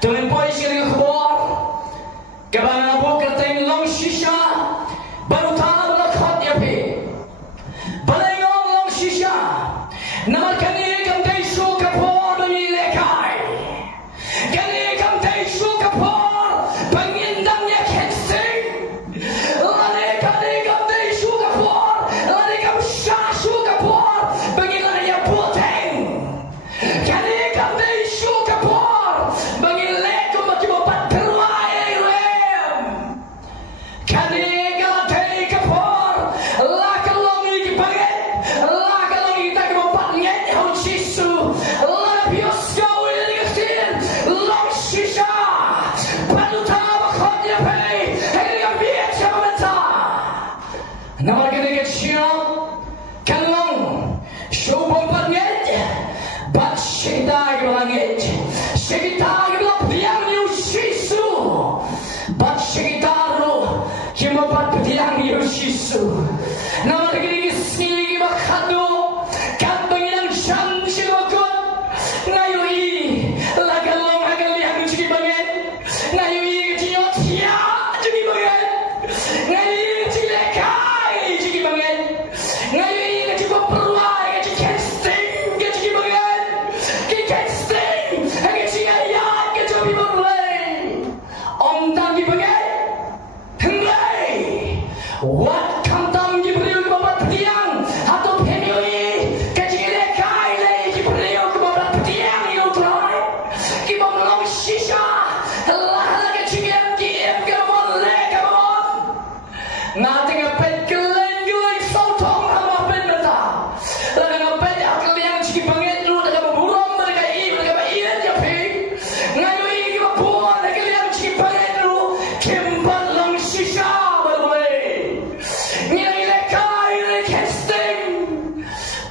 Tulen poi sini khobor. Kabana bo kertain long shisha. Baru tahu lah khot ya pi. Balai long shisha. Nama kani kam dai su kapor ni lekai. Kani kam dai su kapor pangindang ya kensing. Lane kani kam dai su kapor. Lane kam sha su kapor pangindang ya puteng. Kani kam dai su kapor pangilek ko makibapat peruai rem. Kani kam dai kapor la kalong ni paget. La kalong ni tak mapat ngen hau jisu. La bios kau ini kestin long shisha. Baru tahu khot ya pay. Hai kam biar siapa mentah. Nama kini kecil kalong show bombat ngen. Bat syaitan ke langit. Syaitan ke diam ni jisu. Bat syaitan ro yang membuat diam ni jisu. Nama kini sini bakado kan pengilang jam silakan ngayui lagalong hagal yang jadi banget ngayui dia tia jadi banget ngayui jadi lekai jadi banget ngayui jadi peruai jadi casting jadi banget jadi casting jadi ayat jadi banget om tangi banget hendak what come down di beriu ke bawah tiang atau penui kecil lekai lagi di beriu ke bawah tiang itu try kita melong sisa lah lagi kecil diam ke bawah ke bawah nanti ngapet kelen gue sotong sama penata lagi ngapet akal yang cik banget lu lagi berburung mereka ian ya pi ngayui kita buat lagi yang cik banget lu kempat long sisa berboleh nyai lekai le casting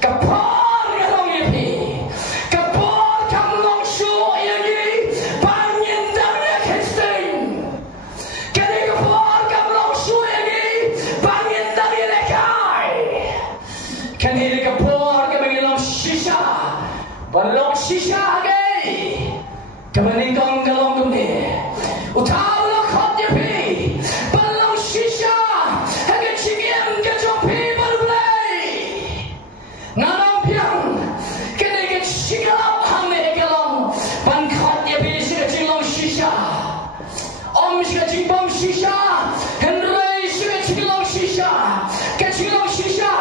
kapal kalong ipi kapal kalong show yang ini banyak damnya casting kini kapal kalong show yang ini banyak damnya lekai kini kapal kalong shisha balong shisha gay kini kalong kuni utara khot ya pi balong shisha agak cingin ke jopi berbelai nganong piang kini ke cinggalap hame kalong ban khot ya pi sih cilong shisha om sih cingbom shisha henry sih cilong shisha ke cilong shisha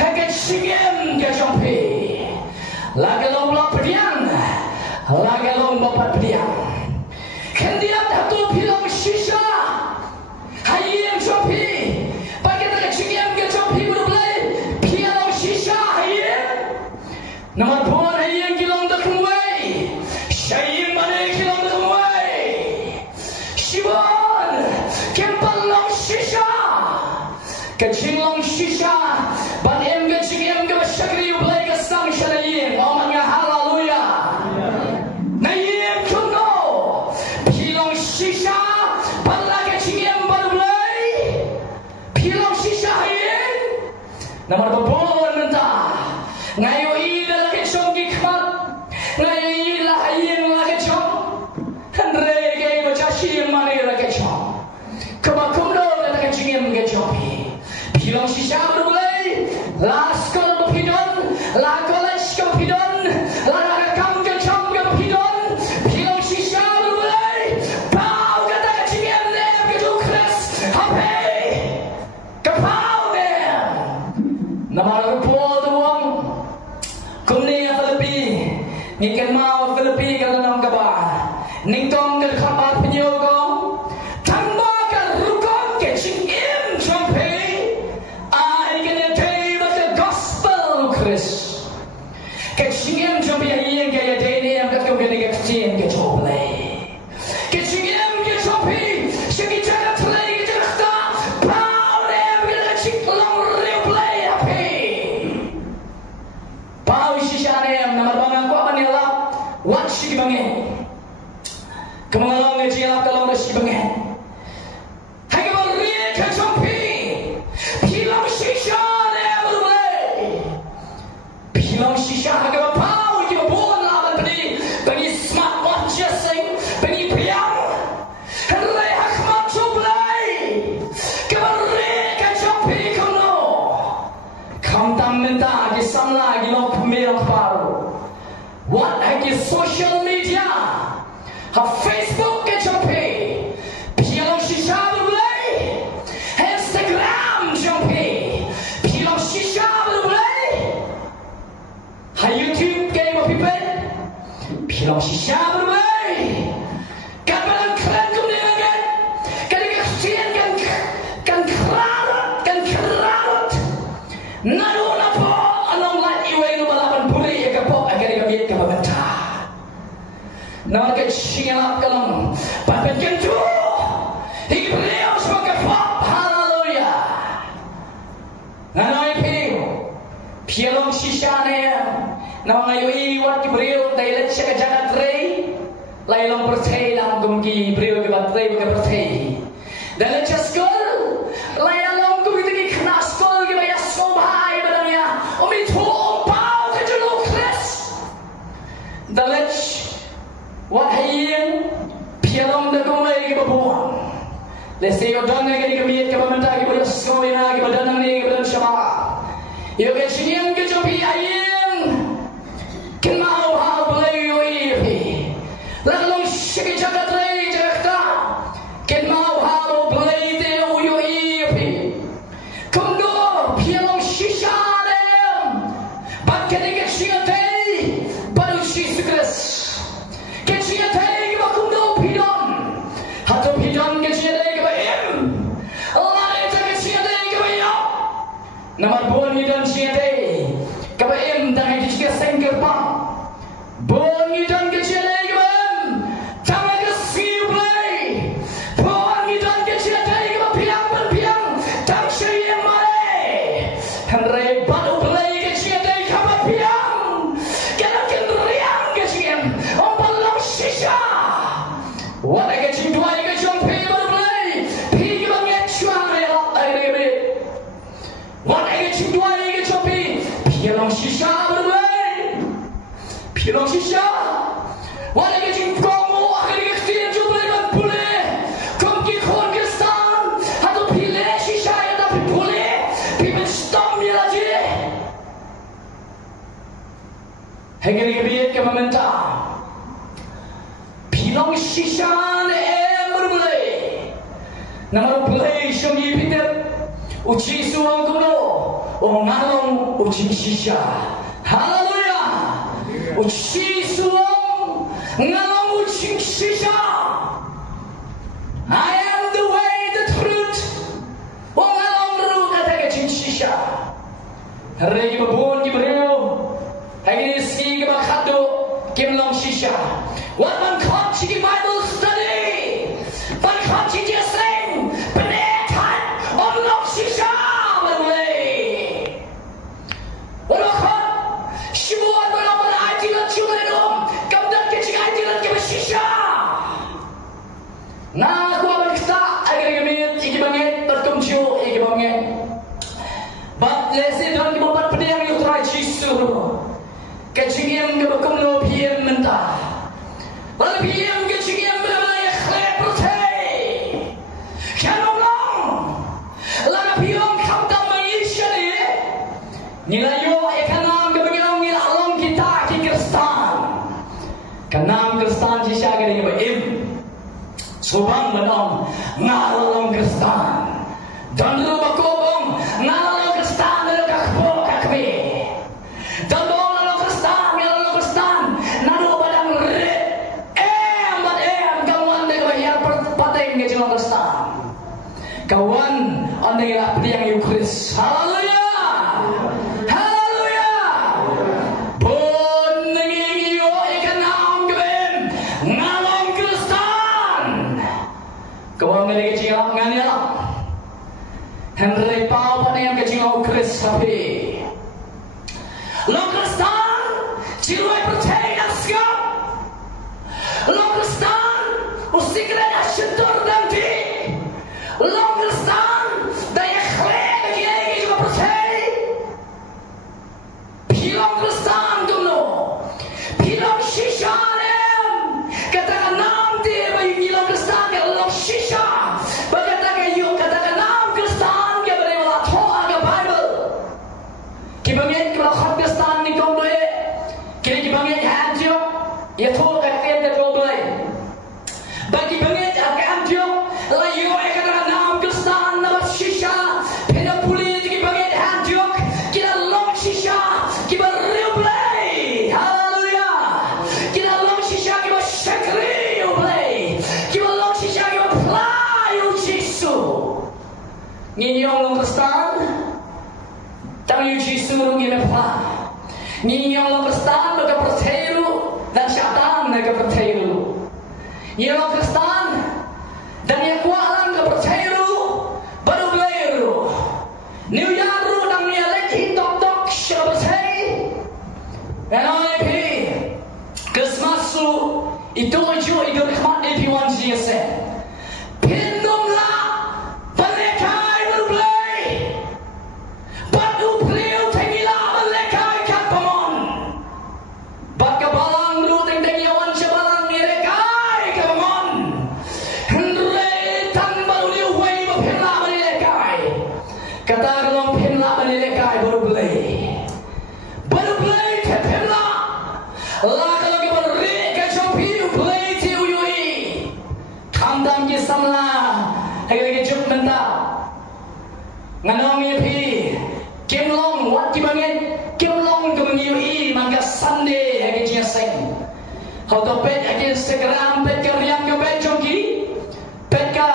agak cingin ke jopi lagalong blok pediang lagalong bapak pediang kendiam datu pilong shisha hayem jopi bagi tak cingem ke jopi berbelai pilong shisha hayem nama buan hayem kilong dak kumway syayim mana kilong dak kumway shibon kempalong shisha kecilong shisha ban em ke cingem ke syakri berbelai ke sang syayim omanya haleluya nayem kuno pilong shisha balage cingem berbelai pilong shisha hayem nama babon mentah ngayui lagi chong gikmat ngayui lah hayem lagi chong henre ke ko chashi mane lagi chong kabakum do lagi cingem ke jopi pilong shisha berbelai laskol bepidon la college ke bepidon la rakam ke chong ke bepidon pilong shisha berbelai bau kata ke cingem lem ke dukres hape kapau dem nama rupo tuang kumni Filipi ngikan mau Filipi kalau nong kabar ningtong ke kabar penyokong tanpa ke rukong ke cingem jompe ai kena day but the gospel Chris ke cingem jompe yang kaya day ni yang kat kau kena ke cingem ke jompe ke cingem ke jompe segi cara play ke cerita bau dem ke ciklong real play api bau shisha nem nama bangang ko apa ni lah wat sigi bangen kemangalong ke cialap kalong sigi bangen hai ke beri ke jompe pilong shisha nem berbelai pilong shisha ke bau ke bon lawan beri bagi smart watch sing ha Facebook ke champi pilong shisha boleh Instagram champi pilong shisha boleh ha YouTube ke mo people pilong shisha boleh kapan keren kemudian kan kesian kan kerat nado napo anong lat iwe no balaban boleh ya kapok agar kami ke benta na ke siap kalam papen kentu beliau sebagai pop haleluya nanoi pilong sishane na ngayon wat ki beliau dai let siya jagat rei lai long percaya lang gumgi beliau ke batrei ke percaya dalam school lai long gumgi ki kena school ke baya sobhai badangnya umi thu pau ke julu kres dalam what hayin pilong da gumai ke babuan let's say yo dan ke kami ke pementa ke boleh sekolah ke badan ni ke badan syama yo ke sinian ke jopi ayin kin mau ha boleh yo ifi lalu shiki jagat rei jagta kin mau ha boleh te yo ifi kundo pilong shisha dem bat ke ke siate baru jisu kres ke siate ke kundo pidon hato pidon ke siate Namar bon ni dan siate kabaim tangai jika sengker pa bon ni dan ke siate kabam tangai ke siuplay bon ni dan ke siate kabam piang tang siang mare henre baru play ke siate kabam piang kan riang ke siang ompalong shisha wala ke cindwai ke jong pe baru play pi kabam nget chuang re lak ai re what I get you doing, I get your pay. Pilong shisha, pilong shisha. What I get you promo, I get you to play on pule. Come get home, get stand. I don't pile shisha, I don't pule. People stop me, lagi. Hengeri kebiak ke mementa. Pilong shisha, ember Nama play shongi Peter. Jisu ang kuno, ngalong shisha. Haleluya. Jisu ang ngalong shisha. I am the way, the truth. Ngalong ru kata shisha. Hari babon gibreo. Hari si gibakado kimlong shisha. What man called chiki Bible study. Man called chiki sing. Shisha, boleh. Walaupun semua orang ajilat cuma kemudian kecil ajilat ke shisha. Nah, gua berkata agar kami iki banget berkumcu iki banget. But lesi dan kita buat pedang yang terai jisu. Kecil ke berkumlo pian mentah. Lalu pian kecil benar-benar ikhlas percaya. Kalau Nilayo ikanam kebegian nilalong kita ki Kristan. Kanam Kristan sisa gini im. Subang benom ngalalong Kristan. Dan lu bakobong ngalalong Kristan lu kakbo kakbe. Dan bong ngalalong Kristan nadu badang re. Bad kawan dek bayar pateng ke jalan Kristan. Kawan anda yang pedang Eucharis. Haleluya. Henry Pau pada yang kecil Chris Happy. Lo Kristan, jiwa percaya dan siap. Lo Kristan, usiklah syukur dan di. Lo Kristan, daya khleb lagi juga percaya. Pilong Kristan dulu, pilong shisha lem. Katakan nam dia bagi lo Kristan kalau shisha. Berkatakan yuk katakan nam Kristan. Kibangit kalau Kristan ni kau boleh, kini kibangit hancur, ia tu kakek dia kau boleh. Nginyong long Kristen, tang yu jisu rung ime pa. Nginyong long Kristen naga percaya dan syaitan naga percaya. Nginyong long Kristen dan yang kualan naga percaya baru belajar. New York ru dan ni alek hitok tok siapa percaya. Dan oleh pi kesmasu itu uju itu khmat di piwan jiase. Nganong ye pi kim long wat ki bangen kim long tu ngiu I mangga Sunday age jia seng how to pet age Instagram pet ka riam ka pet chongki pet ka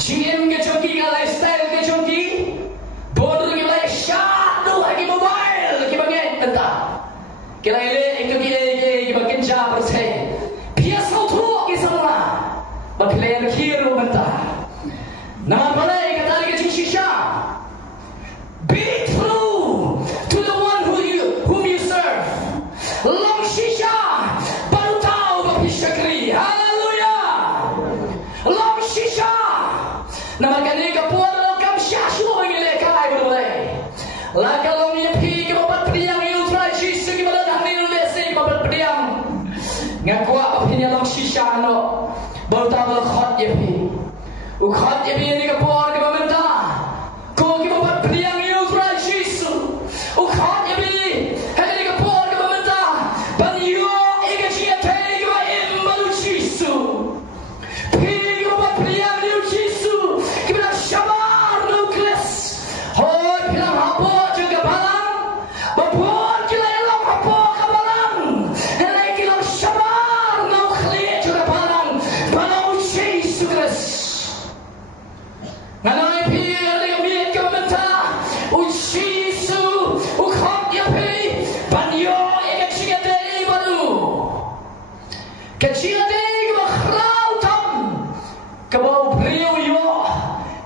GM ke chongki ka lifestyle ke chongki bodoh ki lai shot tu age mobile ki bangen tenta kila ile itu ki bagen ja perse pia sau tu ki samna ba player hero benta nama balai kata lagi shisha. Be true to the one whom you serve. Long shisha baru tahu bersyakri. Haleluya. Long shisha. Nama kani kapur lokam syashu mengile kai berboleh. Laka long yepi ke babat priang ultra jisu ke babat hanil desi ke babat priang. Ngakwa apinya long shisha no baru tahu khot yepi. Ukhot yepi ni kapur ke bamenta. Ko ke babat priang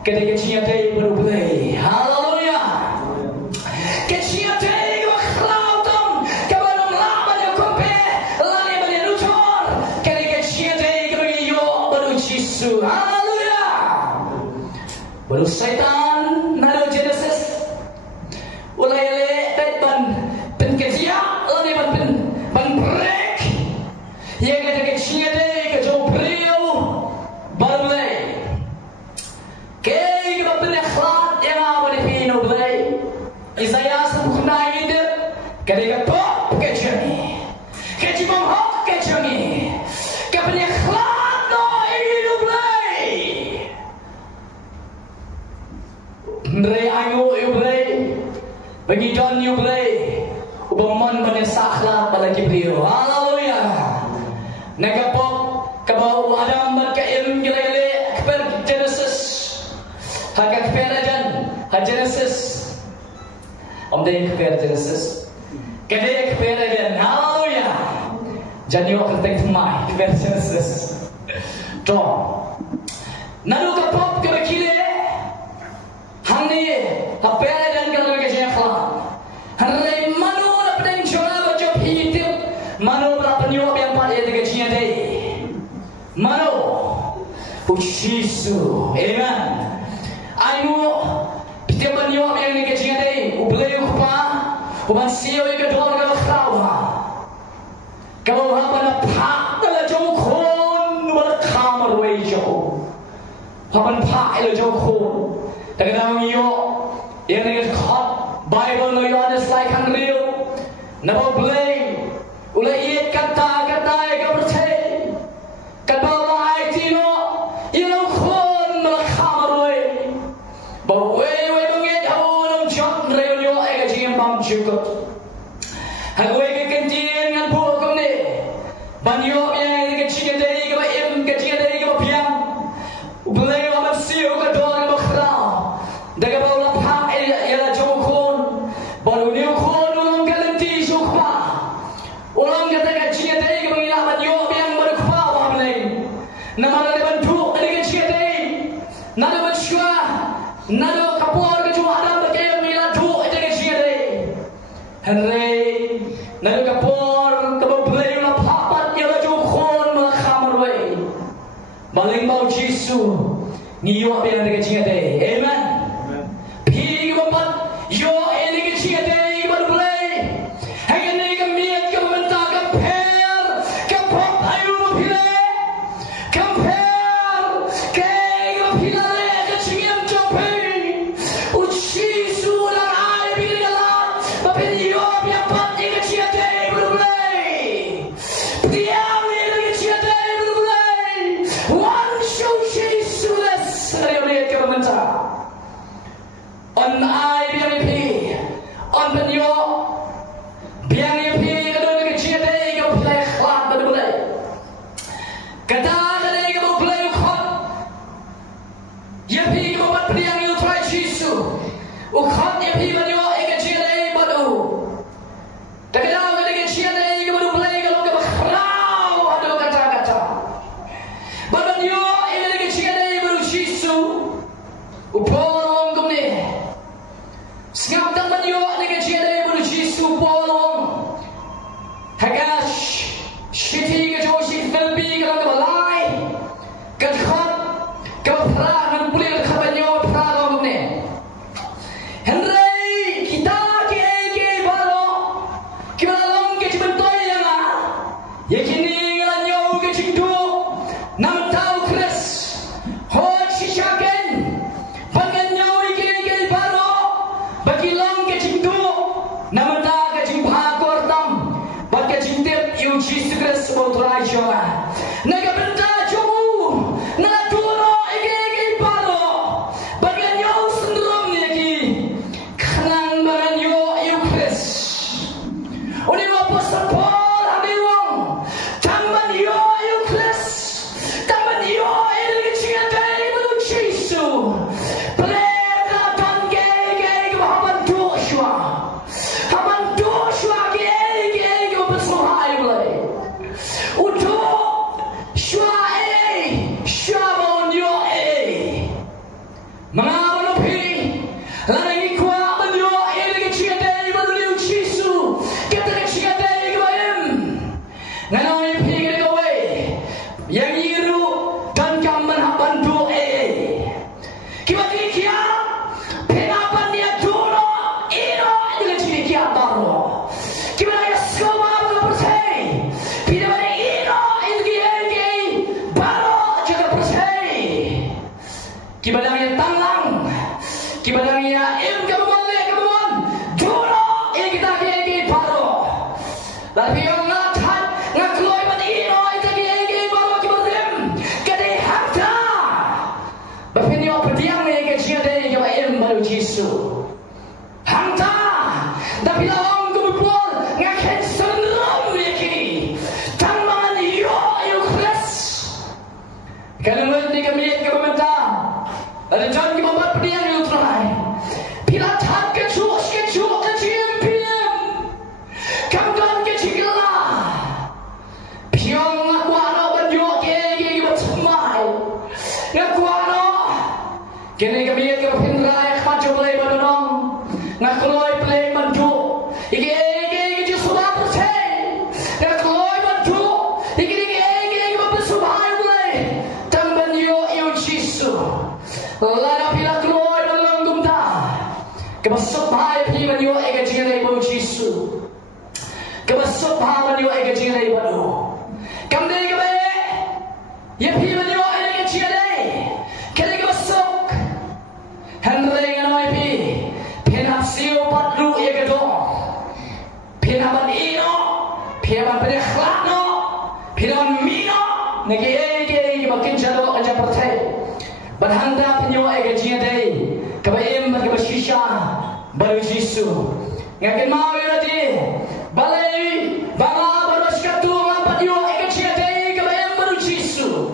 ketika cintai berubah, haleluya. Kecintai berkelautan, kebaran laban yang kompe, lari bernutur. Ketika cintai beriyo baru jisu, haleluya. Baru setan nalu Genesis, ulai le pen kerja, lari pen break. Yang ketika cintai kejauh beriyo baru le. Kaya kita pilih akhlak yang apa di pino belai. Isaiah sempurna ini ketika top kecuni, kecimong hok kecuni, kepilih akhlak no ini belai. Ndre angu you belai, bagi don you belai, ubamon menesak akhlak balaki beliau. Haleluya. Negapok kabau Adam berkaim gila-gila keper Genesis. Hagak perajan Genesis. Om deh Genesis. Kedai perajan. Haleluya. Jadi orang ketek mai Genesis. Tom. Nalu kapop kebekile. Hani perajan kalau kerja akhlak. Hari manu nak pedang coba baca hidup. Manu berapa nyok yang pada kerja deh. Manu. Jisu. Amen. Ayu, kita banyok yang ni kecil ni, ubelai kupa, uban siapa yang kedua kalau khawa, kalau apa nak pak dalam jauh kon, ubal kamar way jauh, apa pak dalam jauh kon, tapi dalam iyo, yang ni khot Bible no yon is like unreal, nabo belai, ulai iat kata yang kau percaya, kata Allah itu no, iyo kon malah kamar way. Bahawa menget hawa jok reyo ega jiem bam jukut. Hawa ega kentin ngan buah kau ni. Banyo yang ega jiem dari ega em ega jiem dari ega piang. Ubelai amat siu ega dor ega khra. nama ada bantu ada kecil nado bersyua nado kapur keju adam berkaya mila tu ada kecil Henry nado kapur keberbelai ulah papat ia laju khon melakhamar way maling mau jisu niyo biar ada kecil amen pi keempat yo ini kecil berbelai hanya ni kemiat kementak kemper kempok ayu pilih on ai biang pi on penyo biang pi kadon ke chia dei ke play khlat ba dulai kata dei ke play khot ye pi ko bat priang yu try jisu u khot ye pi ba yo e ke chia dei ba du ta ke dau ke chia dei ke ba du play ke lo ke ba khrau ado kata ba ban yo e ke chia dei ba du jisu u polong kom ni Ngam dan manyo dengan jirai bulu jisu polong hagash shiti ke joshi filbi ke lang balai ke khat ke pra nan pulih ke banyo pra dong ne Henry kita ke balo ke balong ke bentoy yang a yakini nganyo ke jingdu nam tau kres ho shishaken panganyo ke balo bagi long ke jingdu namata ke jingha kortam bag ke jingtep yu jisu kres botrai joma naga benda jomu na tuno ege palo bagi nyo sendrom ni ki khanang bagan yo yu kres oni wa posal pol ade wong tamban yo yu kres tamban yo ele chingate bu jisu Kibadangnya talang, kibadangnya kemuan, dulu kita baru. Tapi yang ngakloi pada ino itu baru kibadem, kade harta. Bapin yo pediang ni kecil dari baru jisu. Harta, tapi lawang kubupol ngakhen senrom lagi. Tangan yo kres. Kalau ni kami kebementan. Ada jangan kita buat pediang yang terai. Bila tak kecuk kecium. Kamdan keciklah. Piang ngaku anak banyak ke buat semai. Ngaku anak. Kini kami ke pendrai kacau play badong. Ngaku loi play bantu. Iki jubab persen. Ngaku loi bantu. Iki bersubai play. Tamban yo jisu. Lada pila keluar dalam gumta. Kebasok bahaya pilihan yo ega jirai bau jisu. Kebasok bahaya yo ega jirai bau. Kamdai kebae. Ya pilihan yo ega jirai. Kali kebasok. Henry nganoi pi. Penap siu patlu ya kedo. Penapan ino. Penapan penekhlak no. Penapan mino. Nagi ege makin jado aja percaya. Berhanda penyo ega jirai kabaim bagi bershisha baru jisu ngakin mau tadi balai banga baru skatu ngapat yo ega jirai kabaim baru jisu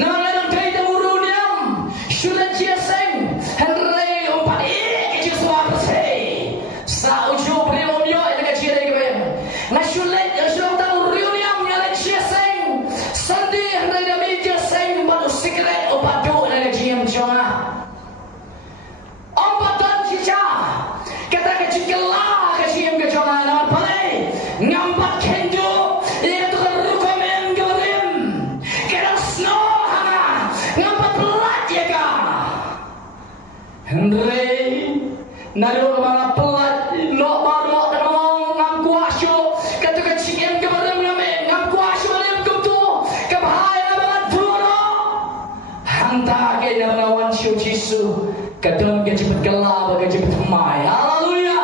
nama ngadang kai temuru diam sudah jiaseng henry umpat ega jisu apasai sa ujo beliau yo ega jirai kabaim ngasulet yang sudah tahu riu diam nyala jiaseng sandi henry dami jiaseng Henry naruh mga pelat lo baru terong ngam kuasyo kata kecingin kepada mengamen ngam kuasyo lem kumtu kebahaya banget dulu hanta ke nawan syu jisu kadang ke cepet gelap ke cepet mai. Haleluya.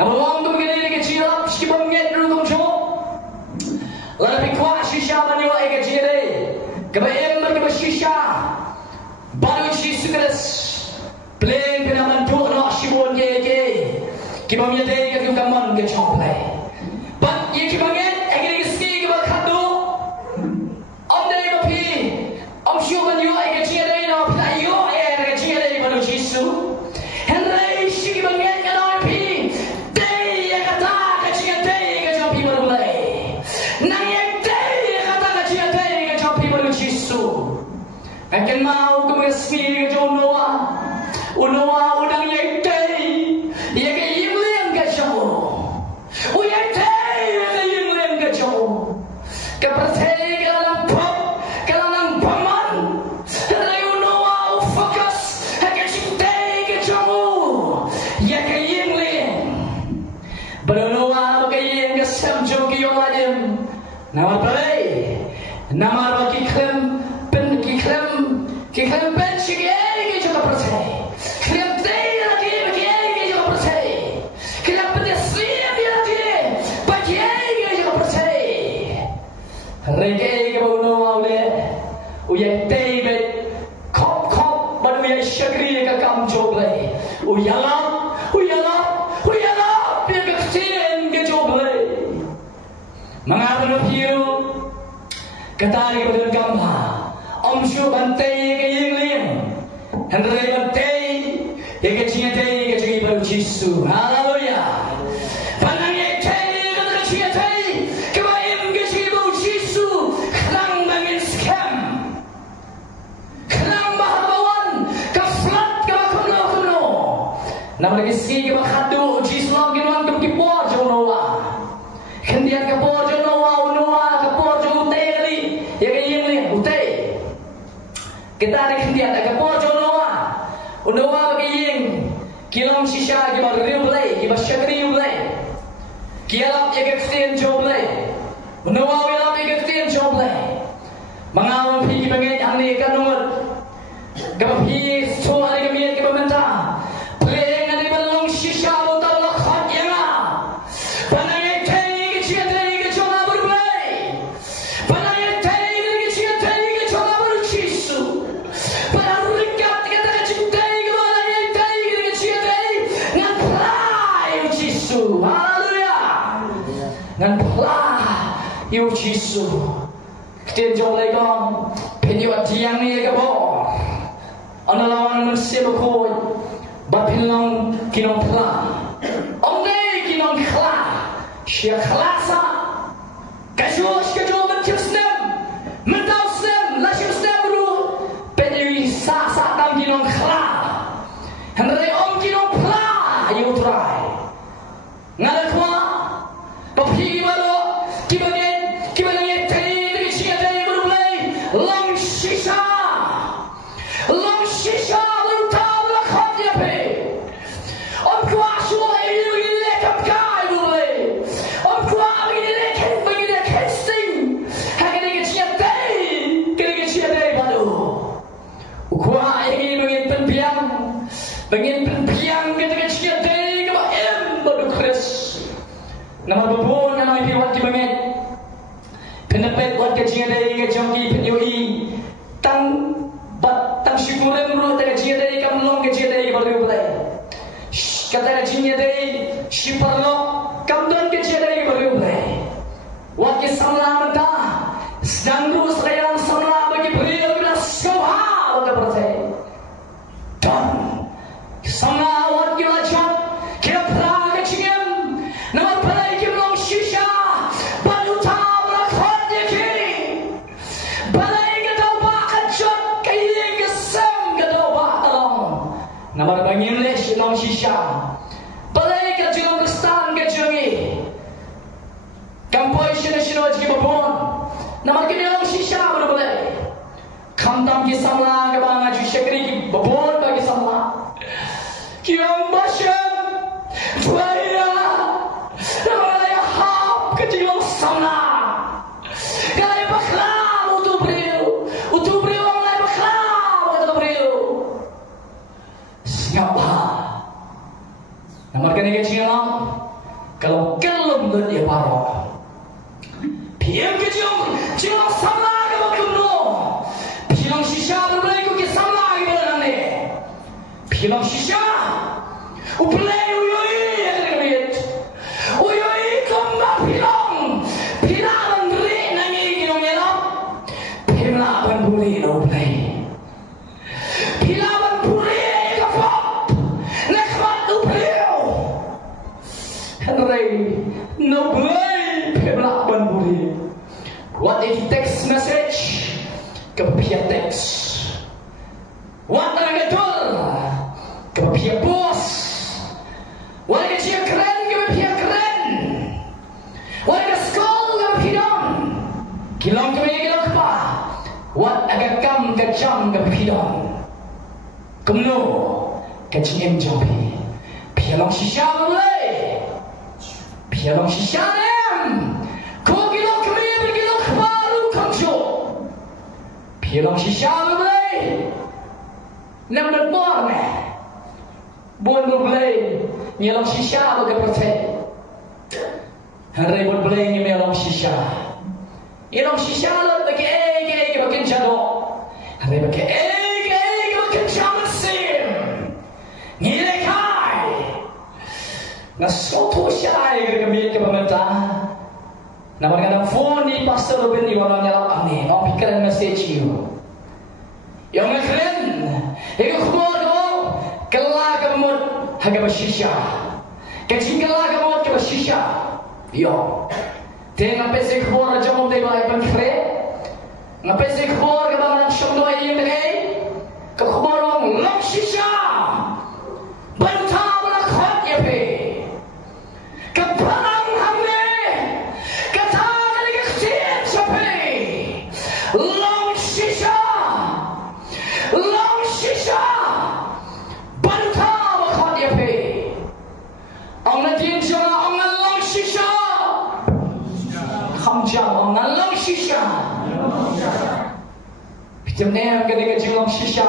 Namun wong tu gini ke cilap sikibam nget dulu kumjo lalu kuasyo siapa ni wa ke jere kebayem ke shisha baru jisu keras Plain penaman tu nak sibun ke, kita punya day kita kaman ke choplay. But ye kita get, agak ski kita kado. Om day bapi, om shuban you agak cia day na pita you agak cia day baru jisu. Henry si kita get kalau pi day agak kata cia day agak chopi baru lay. Nang day agak kata cia day agak chopi baru jisu. Akan mau kita ski kita Noah. Unoa udang yaitai, yaga yimlem gajo. Uyaitai yaga yimlem gajo. Kepercayaan kalang pop, kalang paman. Dari unoa fokus, yaga cintai gajo. Yaga yimlem. Berunoa yaga yim gasam jogi yomadem. Nama balai, nama bagi klem, pen kiklem pen sige gajo kepercayaan. Reggae ke bau awle, uyai David, kop baru uyai syagri ke kam joble, uyalap, biar kecil ke joble. Mengapa hiu? Kata ke bau gamla, om syu bantai ke yingling, henry bantai, ke cintai ke ciri baru jisu. Haleluya. Nama lagi ski ke bakadu jislam gimana tu kipor jonoa, kendian kipor jonoa kipor jonute kali, ya kayeng ni ute. Kita ada kendian ada kipor jonoa kayeng, kilam shisha ke baru play, ke basyakri play, kialap ya kekstian joplay, unoa kialap ya kekstian joplay, mengawal pergi pengen yang ni kan nomor, kepapi so hari kami ke pemerintah. Yêu jisu, kita jom lagi kong, penjual tiang ni ke bawah, anda lawan manusia berkoi, berpilang kinong kelah, omne kinong kelah, siapa kelasa, kasuh mencium senam, mentau senam, lasim senam dulu, penjual sah tam kinong kelah, hendak om kinong kelah, yêu terai, ngalah kuah, pergi baru, kita Long shisha lutam la khadya pe om kwa shu ile kam kai bule om kwa ile ken sing hagene ke chia dei ke chia dei balu kwa ingin penpiang ke chia dei ke ba em balu kris nama babon nama piwat ki banget penepet wat ke chia dei ke jongki penyoi tang syukuran bro tak cia dari kam long ke cia dari baru boleh kata cia dari syukurlo kam don ke cia dari baru boleh wakil samla mata sedang terus layang samla bagi beliau bila soha wakil bertay dan samla wakil ajar kira pra ke cia nama pelai kim long shisha baru tahu rakot dia kiri balai ke tahu bakat jod nama bangin le long shisha balai ke jilong kestan ke jongi kampoi shino ji babon nama ke long shisha baru balai kam tam ki samla ke bang aju syakri ki babon bagi samla Kiang Bashem, Faya, Namanya Hap, Kecil Sana, Kaya Baklam, Utubril, Online Baklam, Utubril. Siapa? Nama kena kecil kalau kelum dia parok. Piang kecil, Cilang Sana kalau kelum. Piang sisa berbelai ke Sana kalau nanti. Piang sisa, ubelai uyoi yang uyoi kemba pilang beri nanti kita melap. Pilang beri ubelai. Pilang beri kapap, nekmat ubelai. Henry, no blame, pilang beri. What if text message? Kepiak teks. What nak betul? Kepiak bos. What nak cia keren? Kepiak keren. What nak sekolah? Kepiak kilong kepiak kilong apa? What agak kam kejam kepiak. Kemno kecing jampi. Pialong sisa boleh. Pialong sisa nem. Kau kilong kepiak kilong baru kancung. Pialong sisa boleh. Nam berbuat ni. Buat boleh. Nyalong sisa berkepercayaan. Hari boleh nyalong sisa. Nyalong sisa lah bagi bagian jadok. Hari bagi bagian jaman sim. Ngilekai. Nasutu syai kami ke pemerintah. Nama kadang phone ni pastor Ruben ni orang nyalak ni. Orang pikiran message you. Yang keren. Yang keluar kamu kelak kamu harga bersisya. Kecil kelak kamu harga bersisya. Yo. Tengah pesi keluar jamu dewa iban keren. Ngapes keluar ke bawah syam doa yang dengai. Keluar orang long sisya. Bantah melakot ya pe. Kebarang hamne. Kata kali kecil siapa? Long sisya. Long sisya. Bantah melakot ya pe. Orang nanti jangan orang long sisya. Hamjam orang long sisya. Pijamnya ketika jilang sisa,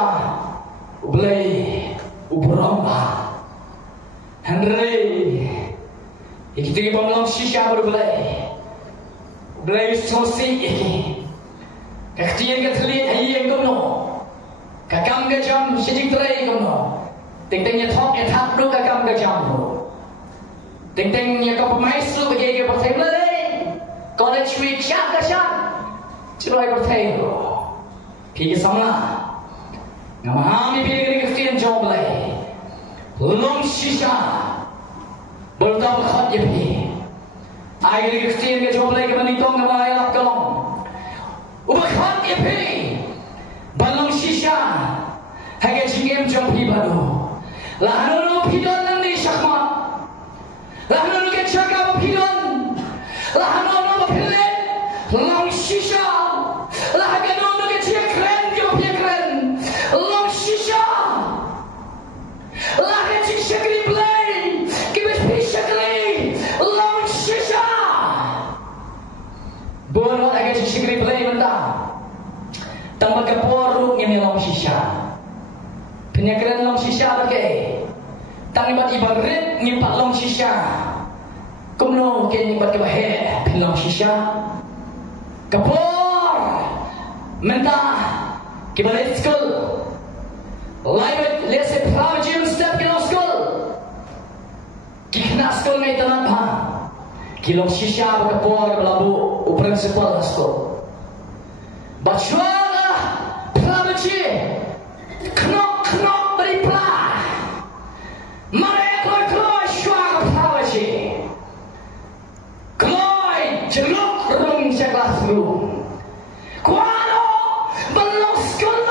ubelai, uberamba, Henry, kita banglang sisa berbelai, ubelai sosi, kektian keteliat ayam kamu, kakam kejam sejik terai kamu, ting-tingnya thok etak lu kakam kejam lu, ting-tingnya kau pemais lu bagi kau percaya belai, college week siap kasar, cerai percaya lu. Pergi sama, ngamami pilih kektian jawab lagi, long sisa, bertahu khot jadi, air kektian ke jawab lagi menitong ngamai lap kalong, ubah khot jadi, balong sisa, hanya jingem jampi baru, lahan lu pidon nanti syakmat, lahan lu kecakap pidon, lahan lu pilih, long sisa, lahan lu long sisa, lahir cikshakri play, kibis pishakri, long sisa. Borot agak cikshakri play benda. Tang magkaporuk ni long sisa. Penyakran long sisa bagai. Tang ibat ibarit ngimpat long sisa. Kumno kini ibat kebahe long sisa. Kapor mentah. Kibalik school. Live lese private step ke school. Kikna school ni tanah bang. Kilong sisa berkapor belabu principal school. Bacuala private. Knok beri plah. Mare kloi syuang private. Kloi jeluk rung sekelas room. Kuano belum school.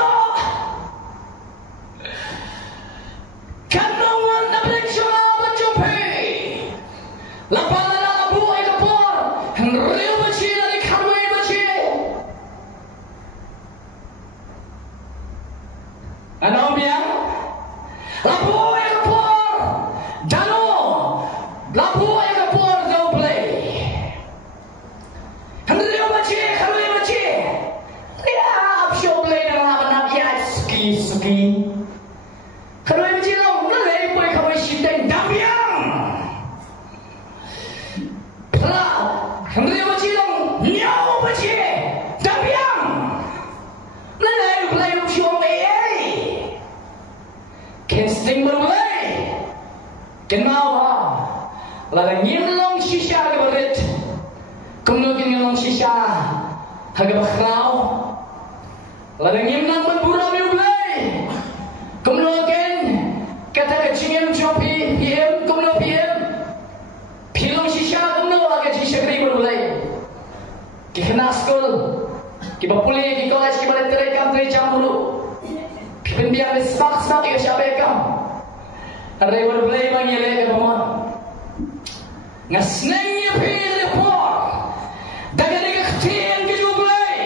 Ano biang? Lapoy, lapoy! ski. Kalau yang macam mana lagi boleh kau shiteng dambiang. Kalau yang macam nyawa macam dambiang. Lagi boleh cium ayai. Casting boleh. Kenapa? Lalu nyelong shisha ke berit. Kemudian nyelong shisha harga bakrau. Lalu nyemang berbura boleh. Kemudian kata kecingin jopi PM kemudian PM pilong shisha kemudian agak jisagri boleh. Kena sekolah, kita pulih di kelas kita terekam terecam dulu. Pembiar semak ya siapa kam? Hari boleh mengelak kemana? Ngasnanya pilih por, dagang ketian keju boleh.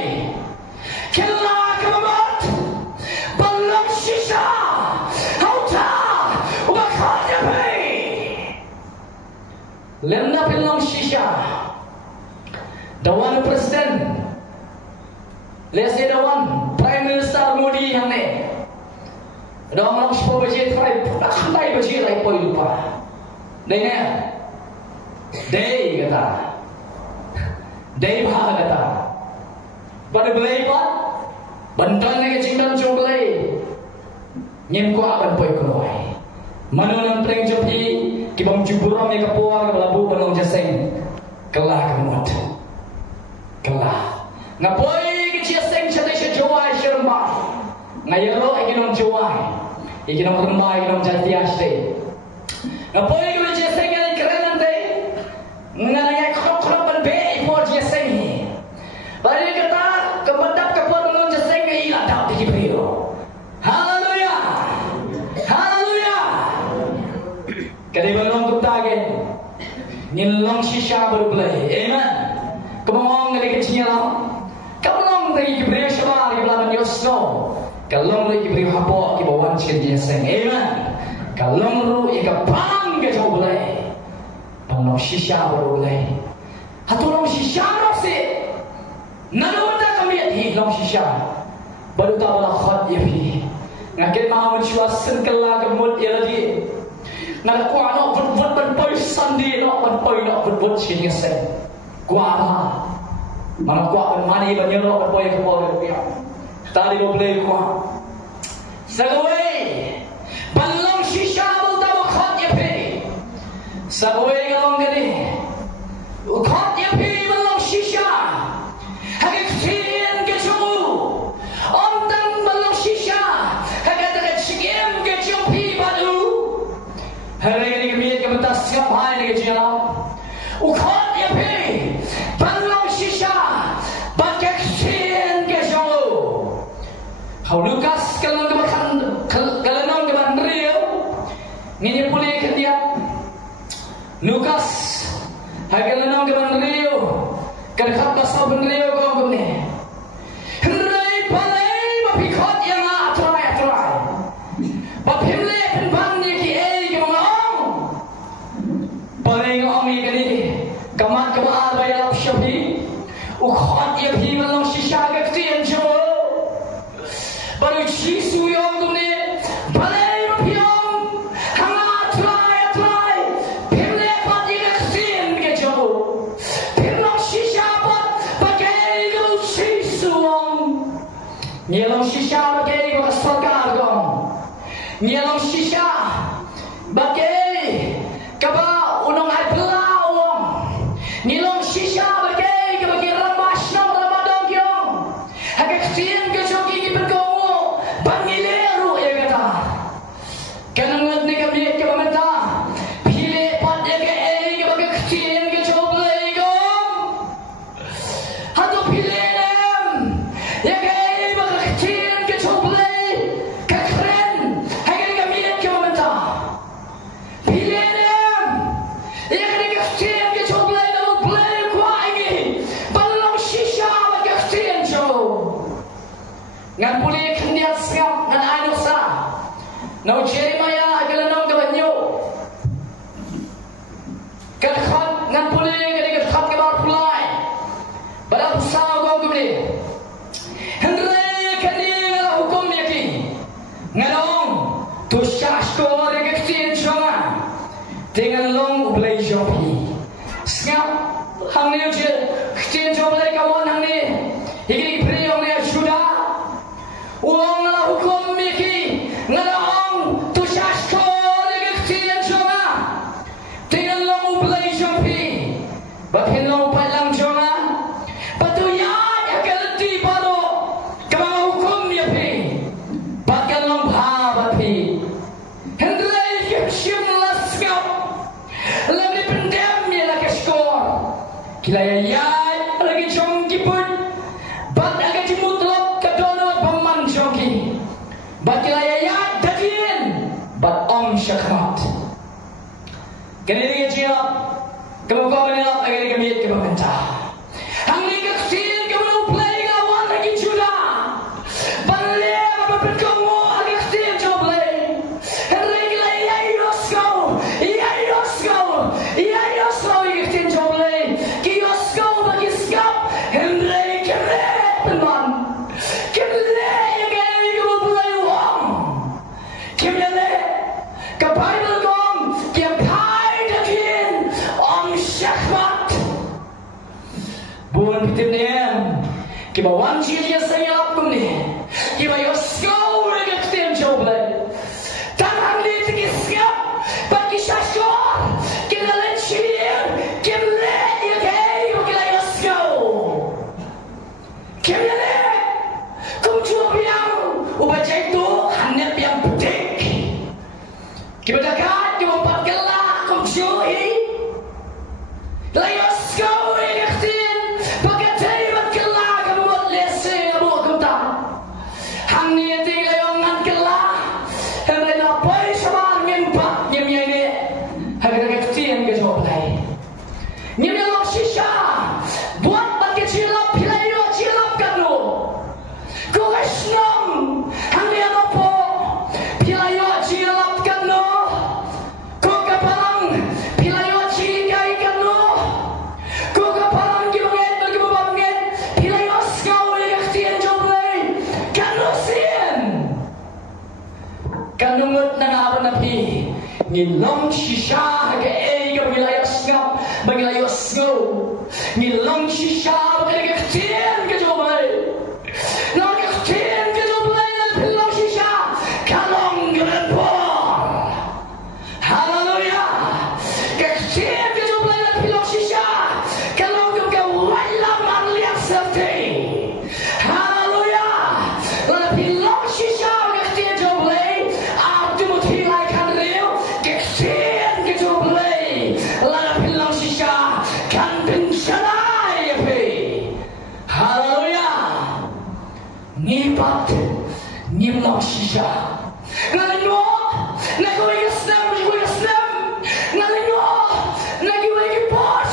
Kela kemat, balong sisa, hauta, ubakanya boleh. Lemna pilong sisa, dawan presiden, lesi dawan Prime Minister Modi yang ni. Dalam orang sepuluh bajet try, pandai bajet lagi poi lupa. Dengar. Day kata. Day bah kata. Pada belai apa? Bantuan lagi cinta jom belai. Nyem kuat ban poi keluai. Mana nam treng jopi, kibam juburam ni kapuar kebelabu banong jaseng. Kelah kemut. Kelah. Ngapoi kecil seng cedai sejawai seremah. Ngayero ikinom juai, ikinom rumah, ikinom jati asli. Ngapoi kau jaseng yang keren nanti, nganaya krok berbeda for jaseng ni. Bagi kata kemedap kapal belum jaseng ni ilah di biro. Haleluya, haleluya. Kali belum kita kan, nyelong sisa berbelai, amen. Kemampuan kali kecilnya lah, kamu dari biro semua di belakang Yosno. Kalau lagi beri hapok ke bawah cerita sen, amen. Kalau lu ikat bang ke jauh boleh, bang shisha boleh. Hatu long shisha nasi, nalu tak kami di long shisha. Baru tak boleh khot ya pi. Ngaken mahu mencuas sengkela kemud ya lagi. Nak kuah nak buat berpoi sandi nak berpoi nak buat cerita sen. Kuah lah, mana kuah bermani bernyerok berpoi ke bawah dia. Tadi boleh kuah. Sagwe, balong shisha buta bukat ya pi. Sagwe kalong gini, bukat ya pi balong shisha. Hagak tian kecumu, ontang balong shisha. Hagak tak cigem kecupi badu. Hari ini kami kita siap hari ini kejalan. Bukat ya pi balong shisha. Bagai tian kecumu. Kau Lukas kalau nong keban Rio, ni pulih ketia. Lukas, kalau nong keban Rio, kerkat basah ben Rio kau kene. Henry palai bapikot yang atrai. Bapimle penpan ni ki kemang. Palai ngom ni kini, kamat kebar bayar syafi. Ukhat ia hilang sisa kektian jauh. Baru jisu yang tu ni, balai piang, hangat try, pemle pati kesian ke jauh, pemlang sisa pat, pakai kau jisu ang, nyelang sisa pakai kau kesakar kau, nyelang sisa pakai kau unong ai belau ang, nyelang sisa pakai kau bagi rambas nang ramadang kau, agak kesian ke jauh kiki berkau. Pangileru ya kata. Kanang ni kami ke pemerintah. Pilih pat dia ke ke bagi kecil ke coba igong. Hatu pilih dem. Ya ke bagi kecil ke coba ke keren. Hai kami ke pemerintah. Pilih dem. Ya ke kecil ke coba kalau boleh kuat ini. Balong sisa bagi kecil coba. Ngan boleh kendiat siap ngan anu sa. Nau Jeremiah agak nong kebanyu. Kerkat ngan boleh ketika kerkat kebar pulai. Pada usah kau kembali. Henry kening hukum yakin. tu syasko de kecil cuma dengan long ublay jopi ngap hang ni je kecil jopi kawan hang ni higi priong ni sudah uang la hukum miki ngalong tu syasko de kecil cuma dengan long ublay jopi bakin long palang cuma patu ya akalti pado kamang hukum ni pi bakin long bha pi hendrai kecil laskap lagi pendam ni lagi skor kila ya lagi jongki pun bat agak jimutlok kadonot paman jongki bat kila ya dadien bat om syakmat kini dia jawab kamu kau menelak lagi dia miet kamu mentah hang ni kecil kamu play kawan lagi juda balik apa berkamu lagi kecil coba play hendrai kila ya yosko lagi kecil coba play kiyosko bagi skap hendrai keret teman keret yang kaya kamu play wang kemana ke Bible kong kia pai dakin om syakmat buan pitim niam kiba wanci dia sayap kum ni kiba yosko lagi kecil coba play tangan dia tinggi skap bagi syakor kena lencir kena ya kaya kena yosko kena kum cua biang ubaca itu hanya biang petik kiba dekat kiba empat gelak kum cuhi layos kau ini kecil pakai taibat gelak kamu buat lese kamu tak hang ni tinggal yongan gelak hendak napai sama ngimpak nyemnya ini harga kecil ke jawab lain nyemnya lok sisa buat pakai cilap pilayo cilap kamu kau kesnam hang ni apa pilayo cilap kamu kau kepalang pilayo cikai kamu kau kepalang gimana bagi bebangan pilayo kau yang kecil jawab lain kamu sin kanungot na nga ako na pi ngilong shisha haga ga magilayos ngap magilayos ngo ngilong shisha haga kecil ka jomay nang kecil ka jomay na pilong shisha kalong granpon hallelujah kecil ka jomay na pilong shisha kalong ka wala man liyak safety hallelujah na pilong shisha haga kecil jomay nipat nimlang shisha ngalingo nagoy gasnam ngalingo nagoy gipot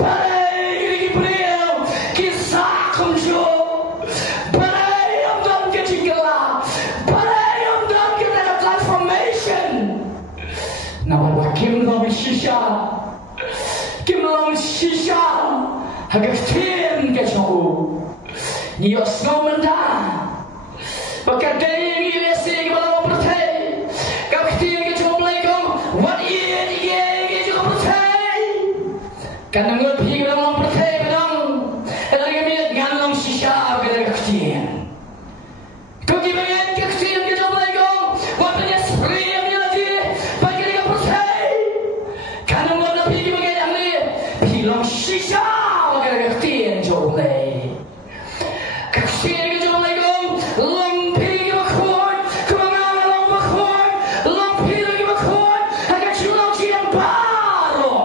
baray gibril kisah kumjo baray am dam ke chingala baray am dam ke transformation nawa kimlang shisha hagaftin ke chogu ni osno menda bakadai ni lesi ke balam pertai kaftin ke jomlai kong what ye ke jom pertai kan ngut pi ke balam pertai kadang lagi miat nganong shisha ke kaftin kau gimana kaftin ke jomlai kong what punya spray ni lagi bagi ke pertai kan ngut pi ke bagi yang ni pilong shisha ke kaftin jomlai kecil ke jomlai kong lampi ke bakhuan kemangan long bakhuan lampi lagi bakhuan agak culang ciang baru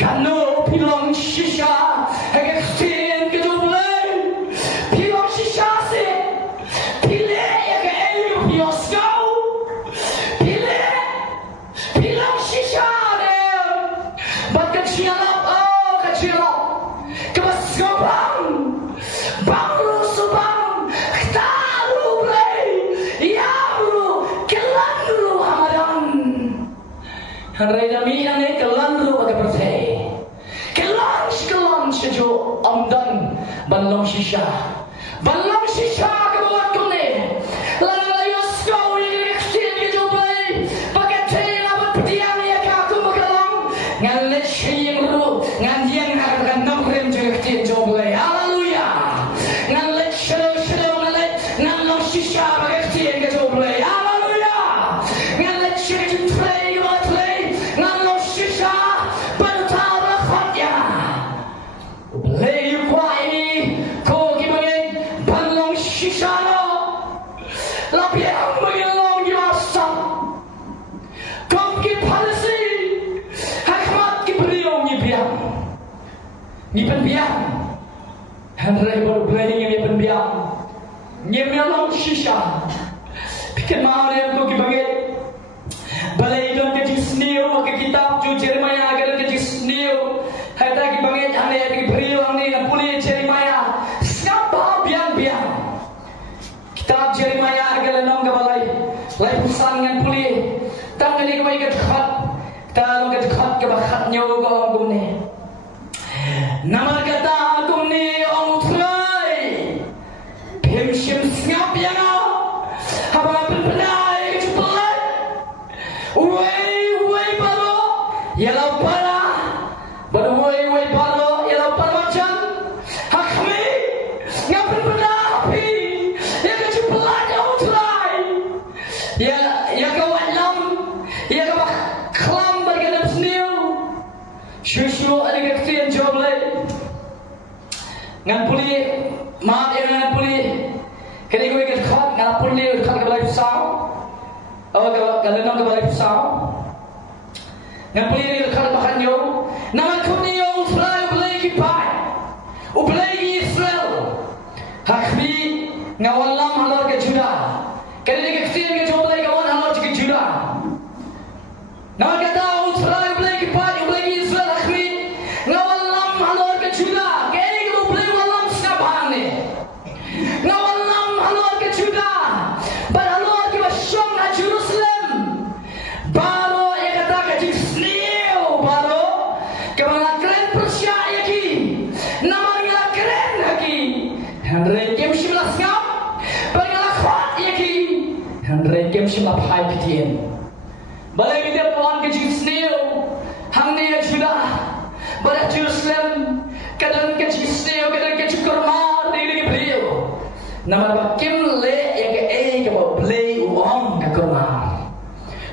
kanu pilong shisha agak kecil ke jomlai pilong shisha se pilih ya ke ayu pios kau pilong shisha deh bat kecil kebas ngobang bangru subang taru play yaru kelanru hamadan hari dami ane kelanru pada percaya kelan sejo amdan balong shisha ke buat kau ni lalu layos kau Shishano, Lapiang Magalong Yasam, Komki Policy, Hakmat Kipriong Yipiang, Nipan Biang, Henry Blaying Nipan Biang, Nimelong Shisha, Pikin Mahane Cookie Baget, Balay don't get you sneal, Kitab to Jeremiah, get you sneal, Hataki Baget, and the Brio, and Puli Jeremiah, Snappa Biang Biang. Kitab Jeremiah galanong gabalay, lay pusan ngan puli, tang ni ko ikat khat, tang ikat khat ke bakhat nyo ko ang gumni. Namar kata gumni ang utray, pimshim snap yana, habang penpenay kecupalay, way baro, yalaw para, baru way baro, yalaw para macam, hakmi, ngapin penapi. Ya kawalam, ya kawak klam bergadap seniu. Shushu ada kektian joblay. Ngan puli, maaf ya ngan puli. Kali gue ikat khat, ngan puli ikat kebalai pisau. Awak kalenong kebalai pisau. Ngan puli ikat khat makan yo. Ngan kuni yo Israel ublay kipai, ublay Israel. Hakbi ngawalam halar ke Juda. Kali ni kektian ke joblay kawan halar ke Juda. Nama kata Israel ublay kipai, ublay Israel hakbi ngawalam halar ke Juda. Kali ke ublay walam Shemphang ni. Ngawalam halar ke Juda. Berhalar ke Bashong na Jerusalem. Baro ia kata ke Jisniu baro ke mga kren Persia yaki. Nama ngala kren haki. Henry kem shimla skap. Berngala khwat yaki. Henry kem shimla phai pitien. Balai kita puan ke Jisniu. Hang ni Juda. Pada Jerusalem. Kadang ke Jisniu, kadang ke Cukurmar ni ke beliau. Nama bakim le yang ke ke play uang ke Cukurmar.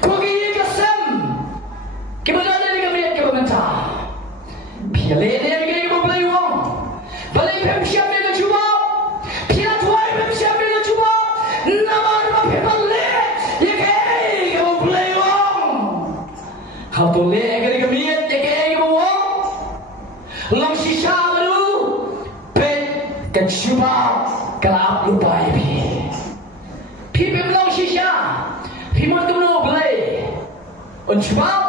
Kugi ke sem. Kemudian dia ke beliau ke pemerintah. Pilih dia ke play uang. Balai pemsiap dia ke jubab. Pila tuai pemsiap dia ke jubab. Nama bakim le yang ke play uang. Hal tu le yang ke miet yang ke uang. Long shisha baru pet ke jubab. Kelap lupa ibi. Pipi belong shisha. Pimut kemana boleh. Uncubab.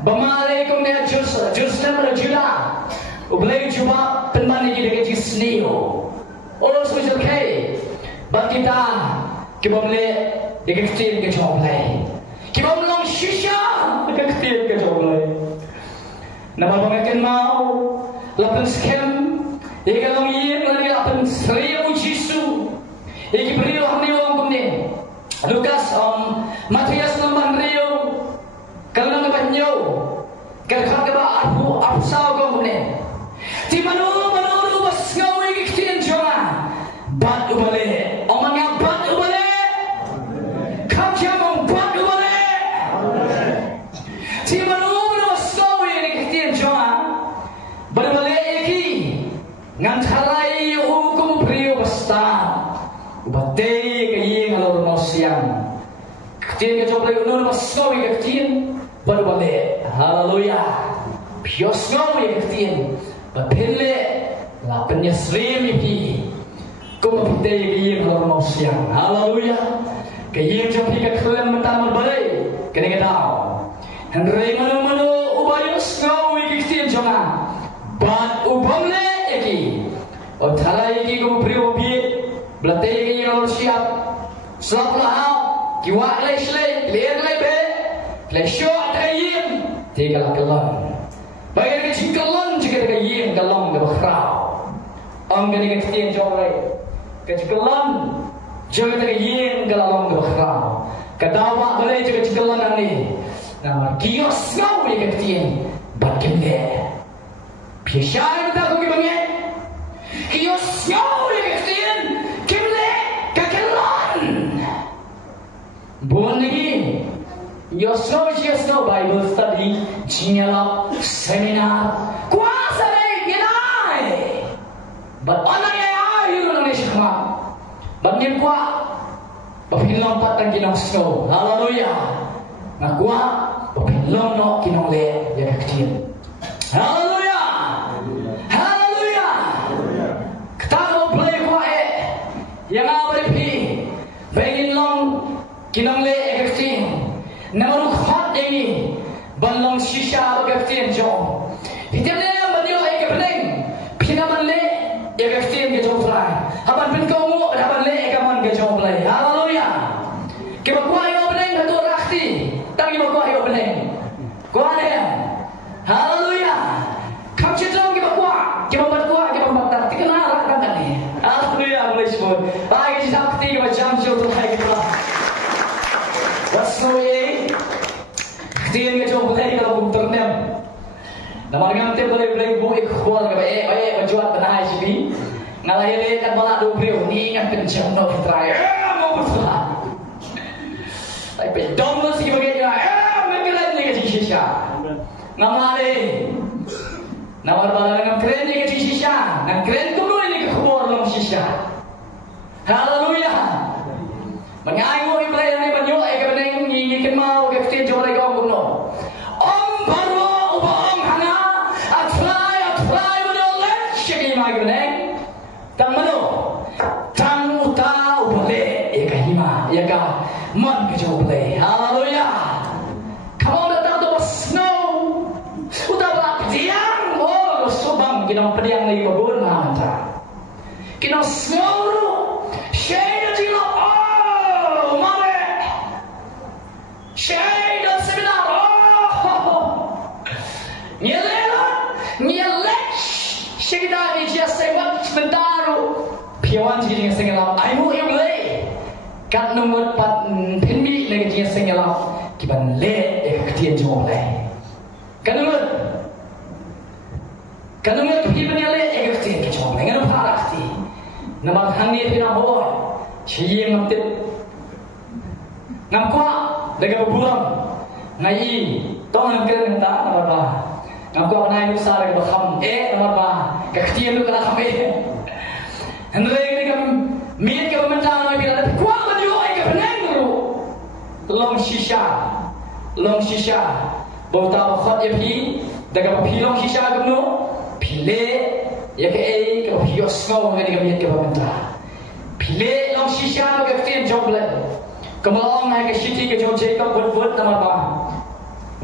Bamale kumnya Jerusalem berjuda. Boleh jubab penmani kita ke Jisniu. Orang semua okay. Bang kita kita boleh dikecil ke joblay. Kita belong shisha dikecil ke joblay. Nama bangakan mau lapan scam. Ika long yin lagi lapan seribu jisu. Iki beriyo hamni wong kumni. Lukas Matias lemban riyo. Kalau nak banyo. Kerkat keba arbu sao kong kumni. Ti manu bas ngawi kiktian jonga. Bat ubale. Omangnya bat ubale. Kamsia mong bat ubale. Ti manu bas ngawi kiktian jonga. Berbale iki. Ngantarai hukum priyo basta. Ubate kayi ngalor mosiam. Ketien ke joblay unur maskowi ketien berbalik. Haleluya. Pios ngawi ketien bapille lapenya srim ipi. Kumapite kayi ngalor mosiam. Haleluya. Kayi jopi ke klan mentam berbalik. Kena tahu. Henry manu ubayos ngawi ketien jonga. Bat ubamle eki. O thalai ki ko priyo bi blate ki ngalor siap. Slap lahau kiwa le shle le be le sho atayin tiga kalon. Bagai ke cikalon jika ke yim kalon ke bakrau. Am gani ke tien jorai. Ke cikalon jika ke yim kalon ke bakrau. Kadawa boleh jika cikalon ani. Nama kios ngau ke tien bakim de. Pisyai kita ko gibangye. Kios ngau ke tien kimle kakelon. Bukan lagi. Yes no Bible study, chingala seminar. Kuasa ni gilai. But orang yang ayuh Bangin kuat bapilong patang kinong snow. Haleluya. Nga kuat bapilong no kinong le ya kecil. Haleluya. Haleluya. Ketang play kuat yang abri pi bangin long kinong le ya kecil. Namun hot ini balong shisha ya kecil jom. Hitam le badio ya kebening. Pinaman le ya kecil ke jom fly. Haban pin kau mu haban le ya kaman ke jom play. Haleluya. Kita kuat yo bening satu rakti. Tangi mo kuat yo bening. Kuat ya. Haleluya. Kam cetong kita kuat. Kita kuat kita tak kenal rak kan ni. Haleluya boleh sebut. Bagi sakti kita jam jauh tu hai kita. Wasno ye. Ketian ke jom play kalau pun ternem. Nama ngam te boleh bu ikhwal ke berjuat benai sibi. Ngalai le kan balak do brio ni ingat pencam no try. Mau betul. Tapi dom si bagai dia. Mengkeren ni ke shisha. Ngamale. Nawar balak ngam keren ni ke shisha. Ngam keren tu ni ke khubor long shisha. Haleluya. Mengai mo iplay ni banyo ai ke beneng ni ke mau ke kete jolai ko kuno. Om baro ubang hana atfly mo le shiki mai ke beneng. Tang mano tang uta ubale eka hima eka man ke jolai. Haleluya. Kamu datang tu snow uta balak diang oh subang kinong pediang lagi babon manta. Kinong snow shade jilo oh mare shade seminar oh nyelek shade ni just say what mentaru piawan jadi sengalam ayo le kat nomor 4 pinmi lagi dia sengalam kiban le ketian jom le kanumut kiban le ketian jom le ngano parakti nama hangi pina boy ciye ngamtip ngamkwa daga buram ngai tong ngker ngta nama ba ngamkwa panai nusa daga bakham nama ba ketian lu kana khame Andre ni kam miet ke mentang noi bila kwa manyo ai ke benang ru long shisha bauta bakhot ya pi daga pi long shisha gumno pile ya ke ai ke pi osmo ngani kam miet ke mentang pile long shisha ke tin joble kamalong hai ke shiti ke jom jacob buat nama ba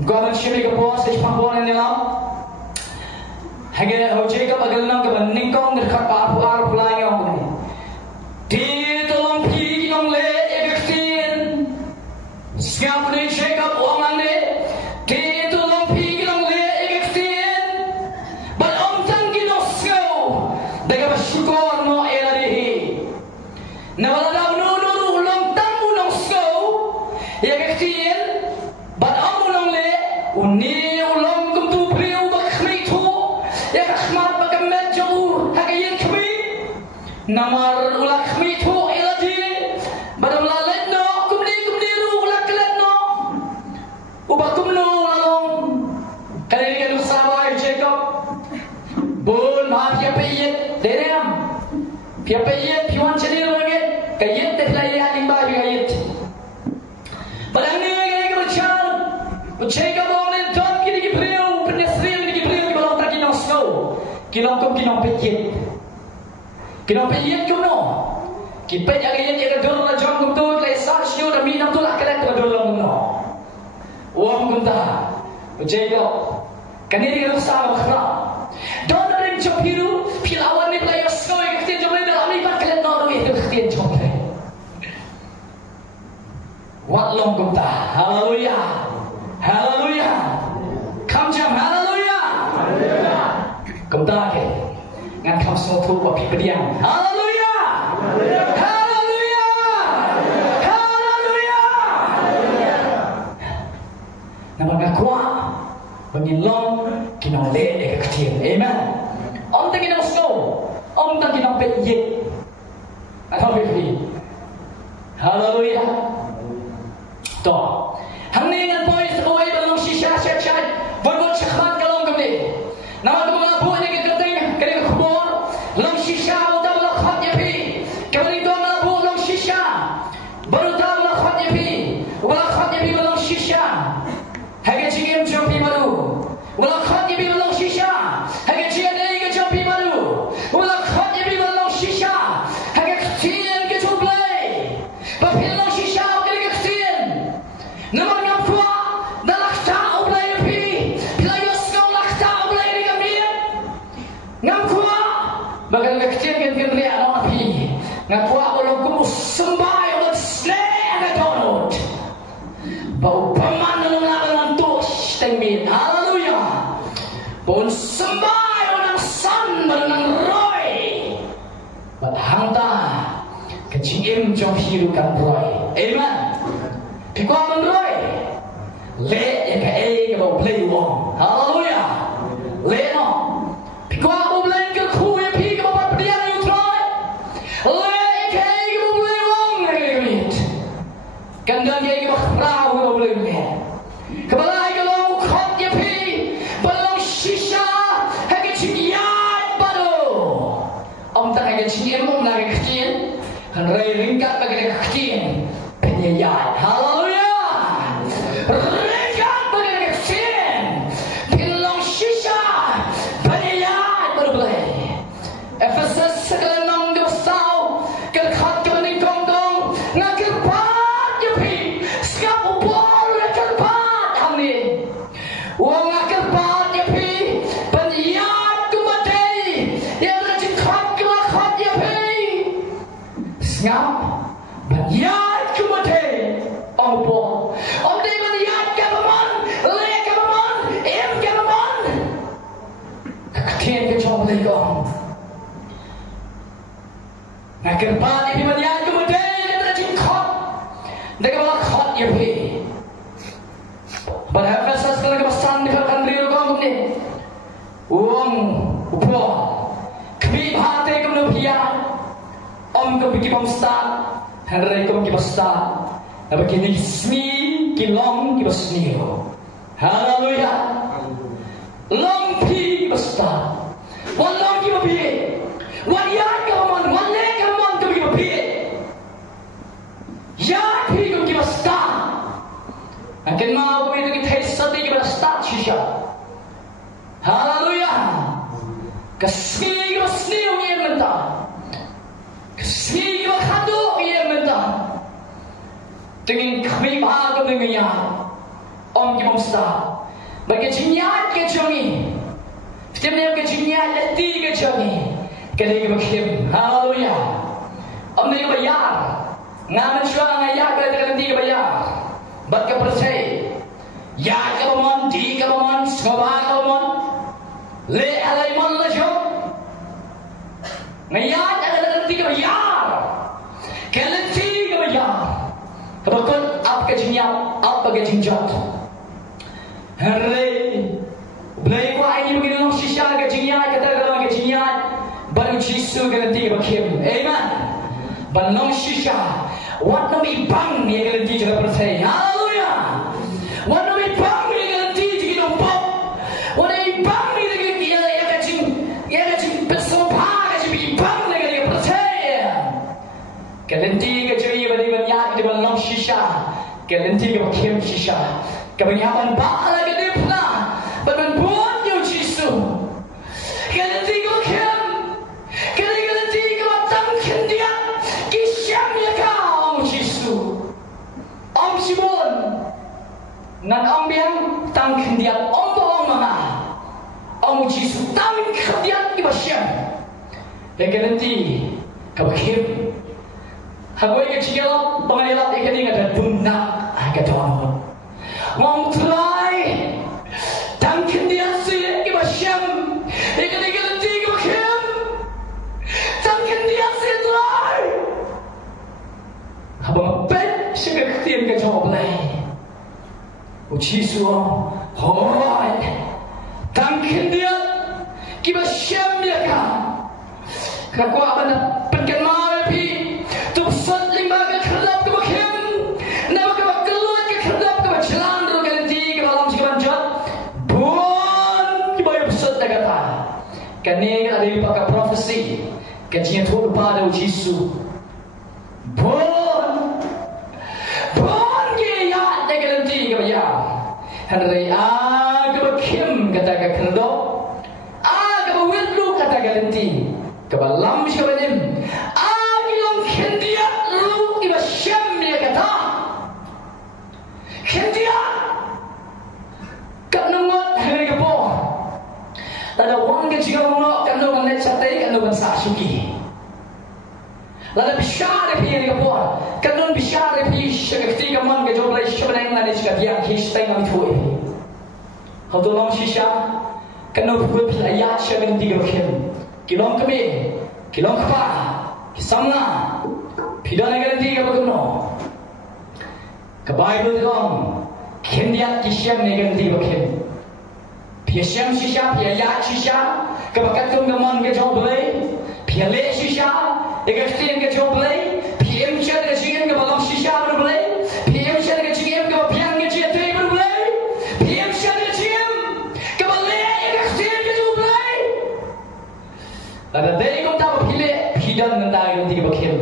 gawang shimi ke boss ich pambon ni lam Hage ho Jacob agal nang ke bening kong dekat par pulai yang ni. Di tolong pi kinong le ektin. Siap ni Jacob uang ni. Di tolong pi kinong le ektin. But om tang kinong snow. Daga bersyukur no elarihi. Nawala daw no long tang unong snow. Ektin. But om unong le uni ulong kumtu priu bakhmitu. Ya khmat bagamet jauh hagayin kami namar ulak kami tu eladi badam lalet no kumdi ru ulak kelet no ubakum no lalong kali ni kan sabai Jacob bon ma pia payet derem pia payet piwan cheni roget kayet tehlai haling ba kayet badam ni kay kemachan Jacob on don kini priu penesri kinong pejit kuno kipet agayat ya dol la jong kutu lai sa shio da minam tu la kala tu dol kuno uam kunta Jacob kaniri kan sa khra don ring chopiru pilawan ni play sko ek tin jom le ami pat kala no ru itu tin jom le wat long kunta haleluya kam jam haleluya Kumta ke ngan kam so thu wa pi pediang haleluya nama ngakwa bangilong kinong le de ketian amen om tang kinong snow om tang kinong pet yet atau pi haleluya to hang ni ngan boy boy balong shisha shat bot chakhmat kalong kamne nama tu ngapu ni kita tengah kena khubur long shisha utama khot ya pi kembali tu ngapu long kan ria no api ngakwa bolong ku sembai on snare ka donut bau paman nang laban tu stengmin haleluya bon sembai on san nang roy bat hangta ka chim trong hiru kan roy amen pikwa man roy le ka e ka bau play wong haleluya le no pikwa bau play ka khu ya pi ka bau padian yu troy le ka e ka bau play wong ngai kan dan ye ka rau ka bau play ka balai ka bau khot ya pi balong shisha ha ka chim ya bado om ta ka chim em om na ka kien han rai ringkat ba ka kien penyaya haleluya ringkat ba ka kien pilong shisha penyaya baru boleh Ephesus segala nong de sao ke khat ke ning kong dong na ke pat ye pi skap bol le ke pat amni wong na ke pat ye pi penyaya tu mate ye na chin khat ke khat ye pi skap penyaya tu mate ông bo ông đi penyaya ke man le ke man em ke man kien ke chom le gong na kerpan ni penyaya tu mate ye na chin khat de ke khat ye pi pada Ephesus kalau ke pesan di kan rio gong ni wong upo kbi bhate ke no pia om ke bigi bom start hari ke bigi start apa kini smi kilong ke snio haleluya long pi start wan long ki pi wan ya ke mon wan le ke mon ke bigi pi ya pi ke bigi start akan mau ke itu kita sati ke start shisha haleluya kesni ke snio ye menta kesni ke khadu ye menta dengan kami bahagia dengannya om kita mesti bagi jinyat ke jongi setiap ke jinyat leti ke jongi kali ke bakim haleluya om ni bayar ngamen syua ngaya ke leti ke bayar bat ke percaya ya ke mon di ke mon soba ke mon le alai mon le jo ngaya ke leti ke bayar ke leti ke bayar Bakun apa kejinyap, apa kejinjat. Hari belai ko ini begini nong shisha kejinyat, kata kalau kejinyat, baru jisu ganti bakim. Amen. Baru nong shisha, wat nong ibang ni ganti juga percaya. Haleluya. Wat nong ibang ni ganti juga nombok. Wat nong ibang ni ganti ya kecing bersumpah kecing ibang ni ganti percaya. Ganti kecing beri banyak di dalam shisha, ganti ke bakim shisha, kebanyakan bala ke dipna, badan buat yo jisu, ganti ke bakim, ganti ke batang kendia, kisyam ya kau jisu, om sibon, nan om biang tang kendia, om bohong mana, om jisu tang kendia ke basyam, ganti ke bakim. Hagoi ke cielo pengajian ikan ada dunak agak doang. Mom try tangkin dia sih ke basyam ikan tiga basyam tangkin dia sih try. Abang pet sekarang tiang ke jawab lagi. Uci suam hoi tangkin dia ke basyam dia kan. Kalau abang pengen mau pi Tupsat lima ke kerap ke bakim, nama ke keluar ke kerap ke jalan dulu ganti ke malam si kebanjat, bon kibayar pusat dah kata, kini ada yang pakai profesi, kajian tu pada jisu, bon ke ya dah ganti ke bayar, hari ke bakim kata ke kerap, ke bawit lu kata ganti, ke malam si kebanjat. Kendia lu iba syam dia kata Kendia kat nungut hari ke po tada wang ke jika menolak kan lu menit satai kan lu bansa suki Lalu bisyar pi ni kapur. Kanun bisyar pi syakti kaman ke joblai syabang lani syak yang histai ngam thui. Hau tu long shisha kanun pukul ayat syabang tiga kem. Kilong kami, kilong kapa, kisamna. Pidana ganti ke baguno. Ke Bible long kendiat kisyam ni ganti ke kem. Piasyam shisha, piayat shisha, ke bakatung kaman ke joblai, piale shisha. Ekastin ke joblai, PM shar ke jian ke balam shisha berbelai, PM shar ke jian ke bapiang ke jian tui berbelai, PM shar ke jian ke balai ekastin ke joblai. Ada dari kau tahu pilih pidan mentai nanti ke bakim.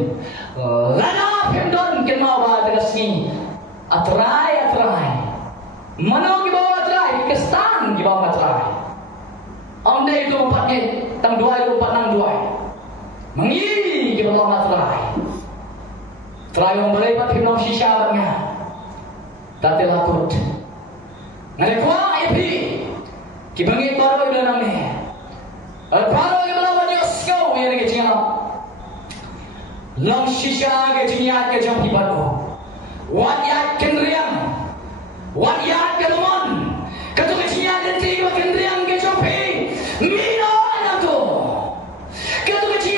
Lana pendon ke mawa terasni, atrai. Mana ke bawa atrai, ke stan ke bawa atrai. Amdai itu empatnya, tang dua itu empat nang dua. Mengi kita lama try orang boleh buat film shisha banyak tak telakut nanti kuah ipi kita bangkit baru itu namanya baru kita lawan Yosko yang kita jangan long shisha kita jangan kita jumpa baru wajat kendriang wajat keluman ketuk kita jangan kita kendriang kita jumpa mina anak tu ketuk kita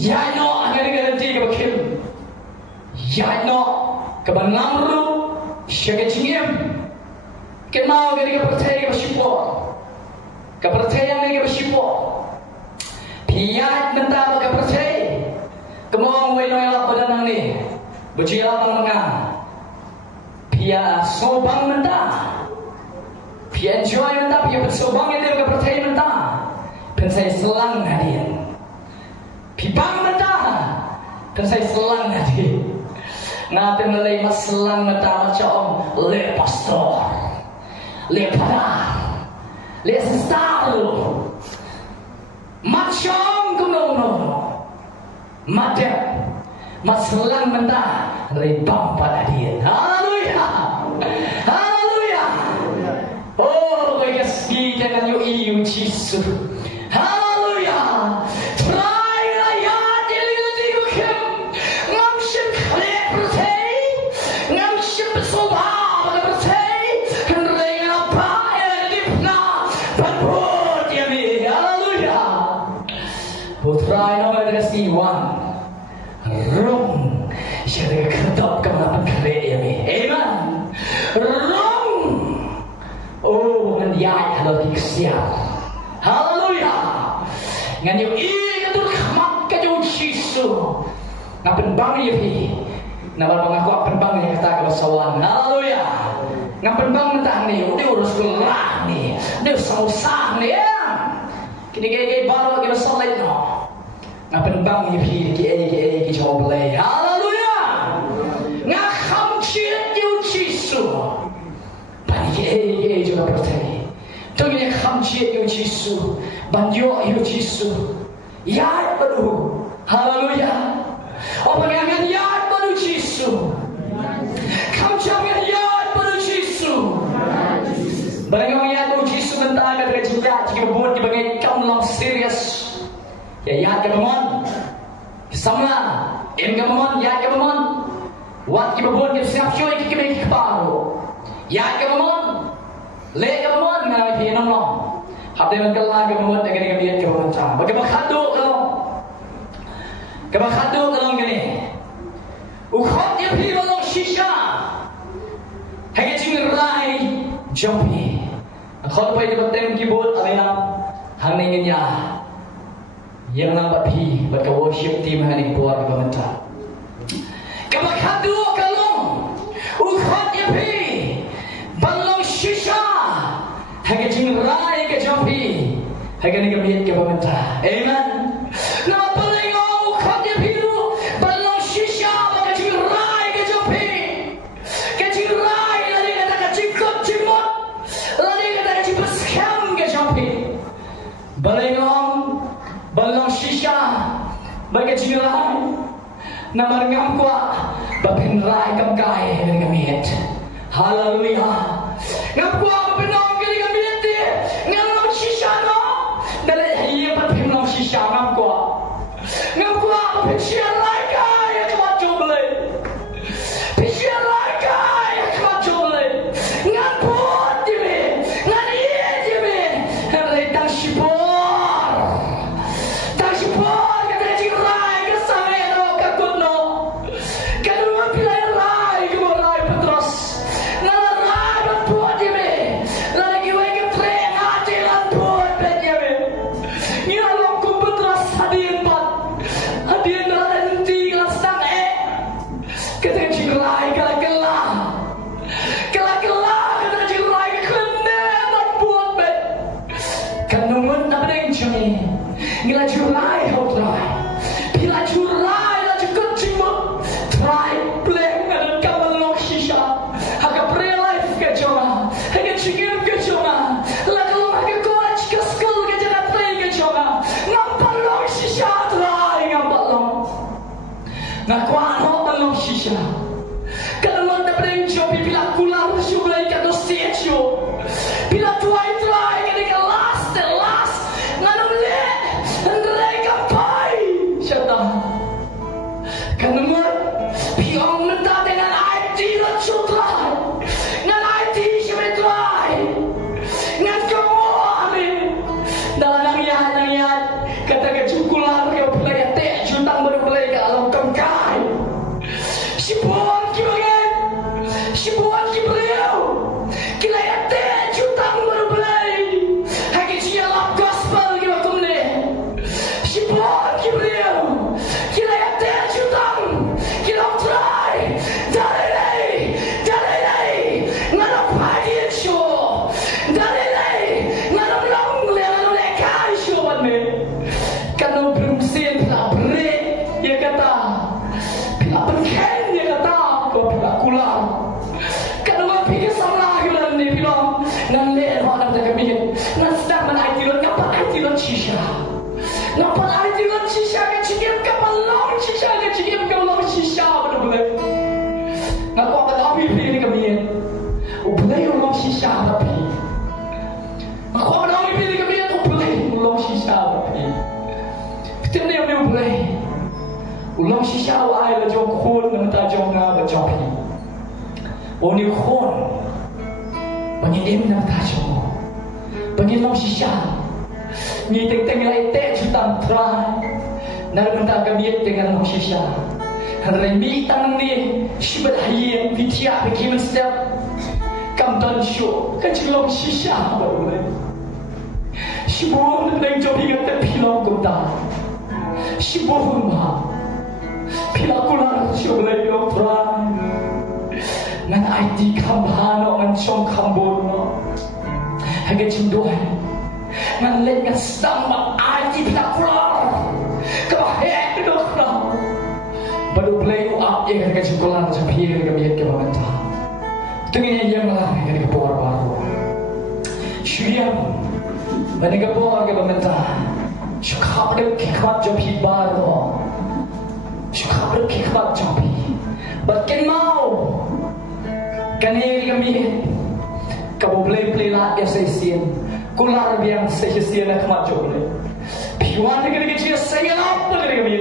ya no agak ganti ke bakim ya no ke bangamru syake cingem ke mau ke percaya ke basipo ke percaya ke basipo piat nenta ke percaya ke mau we no elap badan ni bejila manganga pia sobang nenta pia enjoy nenta pia sobang ini ke percaya nenta pensai selang hadian Pibang mentah, kan saya selang nanti. Nanti mulai mas selang mentah macam le pastor, le pada, le sesal, macam kuno, macam mas selang mentah le bapa dia. Haleluya, haleluya. Oh, kau kasih dengan you jisu. Haleluya. Try no matter the one wrong jadi ketop kemana kerja ni amen wrong oh mendiak kalau dikesiap haleluya ngan yung itu kemak kajau jisu ngapen bang ye nama mengaku apen bang yang kata kalau sawan haleluya ngapen bang mentah ni udah urus kelah ni dia susah ni ya kini gay baru kita solid no ngapen bang ye ki joblai haleluya ngakam chiat yu jisu ban ye juga percaya tu ni kham chiat yu jisu ban yo yu jisu ya baru haleluya apa yang ya baru jisu kham jangan ya baru jisu barang ya baru jisu mentah ada kerja jika buat dibagai kaum long serius ya kemamon sama kemamon ya kemamon wat kemamon ke siap syoi ke kemai keparo ya kemamon le kemamon ngai pi nongkhlaw habde man kala kemamon dengan dia kemamon cha bagaimana khadu kalau gini ukhot dia pi balong shisha hanya cing rai jompi khot pai de batem keyboard alaya hangingnya yang nampak pi baka worship team hari buat kementar kabakadu kalong ukhot ya pi balong shisha hage jing rai ke jampi hage ni kemiet ke kementar amen na paling ukhot ya pi balong shisha baka jing rai ke jampi ke jing rai lari kata ka jingkot jingmot lari kata ka jipaskam ke jampi balong shisha bagi jinglai namar ngam kwa bapin rai kam kai dengan kami. Haleluya. Ngap gua penong dengan kami ti. Ngap long shisha no. Dalam iya pat pim long shisha ngap gua. Ngap gua pensian lai kai cuma jobele. Pensian lai kai cuma jobele. Ngap put dia. Ngap iya dia. Hari tang sibor. Tang sibor. Bila jurai hau try, bila jurai la cukup cuma try play dengan kawan long shisha, agak pre-life ke cuma, agak cikir ke cuma, la kalau agak coach ke school ke jangan play ke cuma, nampak long shisha try nampak long, nak kuat nampak long shisha, kalau long tak boleh jumpa bila kular sudah ikat dosi ajo, bila try ketika last, nganam le. Kenapa? Piang mentah dengan IT dan sutrai, dengan IT semetrai, dengan semua ni. Dalam nangiyat kata kecukular ke pelai tek jutang berpelai ke alam kengkai. Sibuan kibangan, sibuan kibriau, kila tek jutang berpelai. Hagi sialam gospel kibakum ni. Sibuan kibriau, kila tek jutang. Kilau try, dari nganap pagi show, dari nganap nongkhlaw lekai show ni. Kalau berumsin bila break, dia kata, bila pengen dia kata, kau bila kulang. Kalau pergi sama kita ni bilang, nan le orang nak kami, nan sedang mana IT lo, ngapa IT lo shisha, ngapa IT lo shisha ke cikir kapal long shisha ke cikir kapal long shisha betul-betul. Ngapa kata api pilih kami? Boleh long shisha tapi, ngapa kata api pilih kami? Boleh long shisha tapi. Kita ni apa boleh? Long shisha awal le jom khun, nanti jom ngapa jom pi. Oni khun, bagi dia nanti jom. Bagi long shisha, ni teng-teng lai tek jutang try. Nara mentah kami dengan long shisha. Hari mi tangan ni sibat hayat bitia bagi step kamdan show kecil long shisha baru. Sibuan dengan jobi kata pilong kumta. Sibuan mah pilang kular show lagi long try. Nan IT kambano nan chong kambon no. Agak cendoi. Nan let ngan sedang IT pilang kular. Kehek dok no. Baru play up yang agak cengkolan macam pilih kami ke pemerintah. Tengah yang lah yang kepor baru. Syurian, mana kepor ke pemerintah. Syukar dek kikmat jopi baru. Syukar dek kikmat jopi. Bahkan mau, kani kami kamu play lah yang sesian. Kular yang sesian nak kmat jopi. Piwan negeri kecil saya apa negeri kami.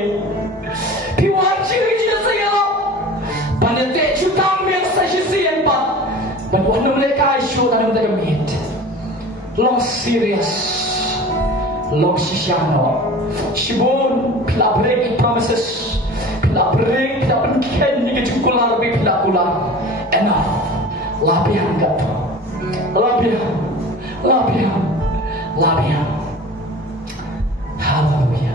Piwan ciri-ciri saya pandai tek jutang yang saya sian pak. Bantuan mereka isu dan mereka meet. Long serious, long sisiano. Sibun pila break promises, pila break pila penken ni kecukular lebih pila kular. Enough, lapian gato, lapian. Hallelujah.